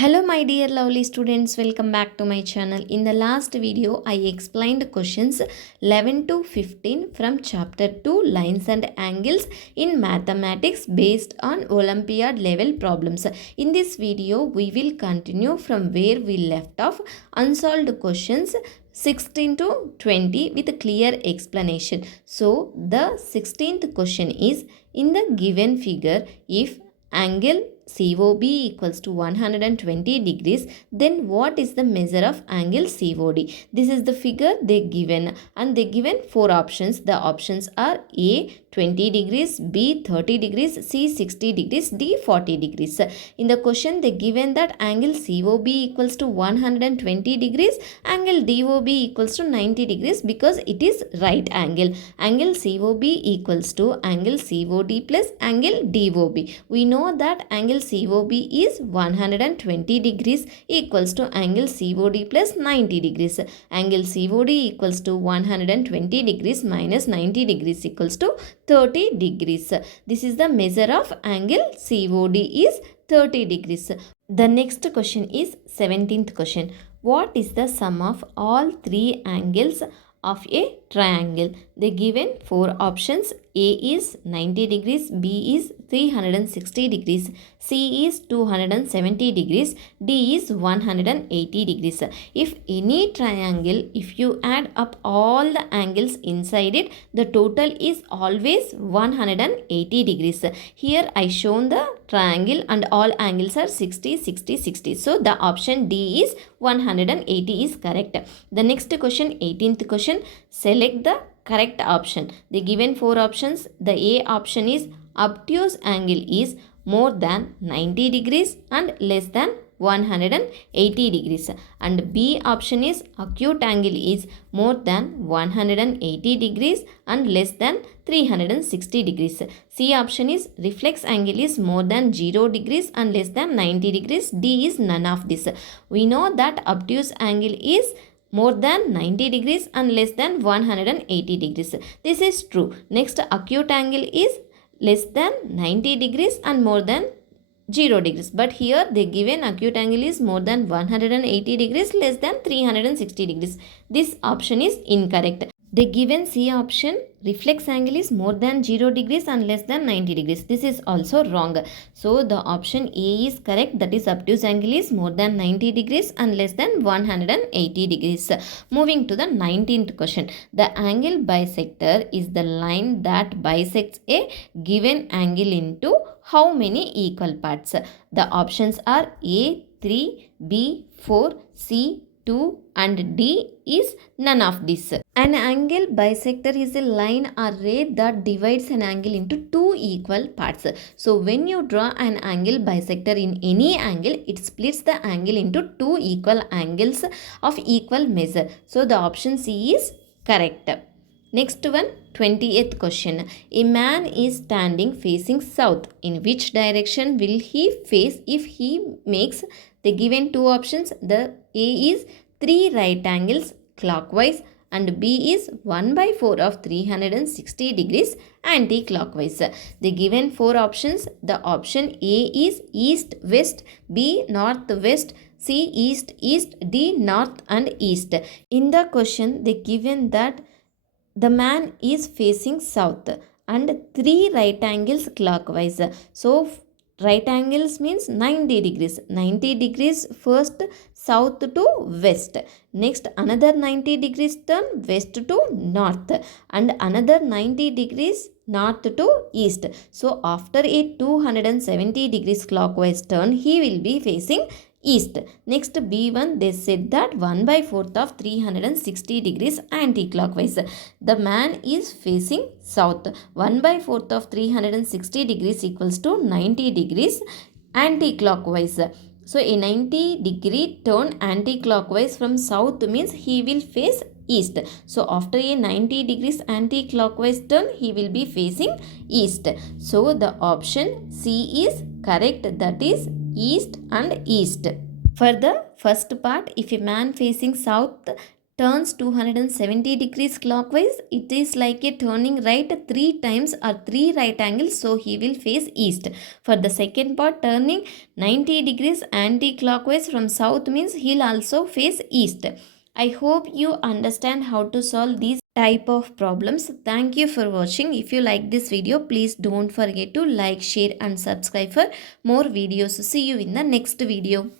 Hello my dear lovely students, welcome back to my channel. In the last video I explained questions 11 to 15 from chapter 2 lines and angles in mathematics based on Olympiad level problems. In this video we will continue from where we left off, unsolved questions 16 to 20 with a clear explanation. So the 16th question is, in the given figure, if angle COB equals to 120 degrees, then what is the measure of angle COD? This is the figure they given, and they given four options. The options are A 20 degrees, B 30 degrees, C 60 degrees, D 40 degrees. In the question they given that angle COB equals to 120 degrees, angle DOB equals to 90 degrees because it is right angle. Angle COB equals to angle COD plus angle DOB. We know that angle COB is 120 degrees equals to angle COD plus 90 degrees. Angle COD equals to 120 degrees minus 90 degrees equals to 30 degrees. This is the measure of angle COD is 30 degrees. The next question is 17th question. What is the sum of all three angles of a triangle? They given four options. A is 90 degrees, B is 360 degrees, C is 270 degrees, D is 180 degrees. If any triangle, if you add up all the angles inside it, the total is always 180 degrees. Here I shown the triangle and all angles are 60, 60, 60. So the option D is 180 is correct. The next question, 18th question, select the correct option. The given four options. The A option is obtuse angle is more than 90 degrees and less than 180 degrees, and B option is acute angle is more than 180 degrees and less than 360 degrees. C option is reflex angle is more than 0 degrees and less than 90 degrees. D is none of this. We know that obtuse angle is more than 90 degrees and less than 180 degrees. This is true. Next, acute angle is less than 90 degrees and more than 0 degrees. But here they given acute angle is more than 180 degrees, less than 360 degrees. This option is incorrect. They given C option, reflex angle is more than 0 degrees and less than 90 degrees. This is also wrong. So the option A is correct, that is obtuse angle is more than 90 degrees and less than 180 degrees. Moving to the 19th question. The angle bisector is the line that bisects a given angle into how many equal parts? The options are A 3, B 4, C 2 and D is none of this. An angle bisector is a line or ray that divides an angle into two equal parts. So when you draw an angle bisector in any angle, it splits the angle into two equal angles of equal measure. So the option C is correct. Next one, 20th question. A man is standing facing south. In which direction will he face if he makes the given two options? The A is 3 right angles clockwise and B is 1 by 4 of 360 degrees anti-clockwise. The given four options. The option A is east west, B north west, C east east, D north and east. In the question they given that the man is facing south and 3 right angles clockwise. So right angles means 90 degrees. 90 degrees first south to west. Next another 90 degrees turn west to north and another 90 degrees north to east. So after a 270 degrees clockwise turn, he will be facing east. Next B1 they said that 1 by 4th of 360 degrees anti-clockwise. The man is facing south. 1 by 4th of 360 degrees equals to 90 degrees anti-clockwise. So a 90 degree turn anti-clockwise from south means he will face east. So after a 90 degrees anti-clockwise turn, he will be facing east. So the option C is correct, that is east and east. For the first part, if a man facing south turns 270 degrees clockwise, it is like a turning right 3 times or 3 right angles, so he will face east. For the second part, turning 90 degrees anti-clockwise from south means he'll also face east. I hope you understand how to solve these type of problems. Thank you for watching. If you like this video, please don't forget to like, share and subscribe for more videos. See you in the next video.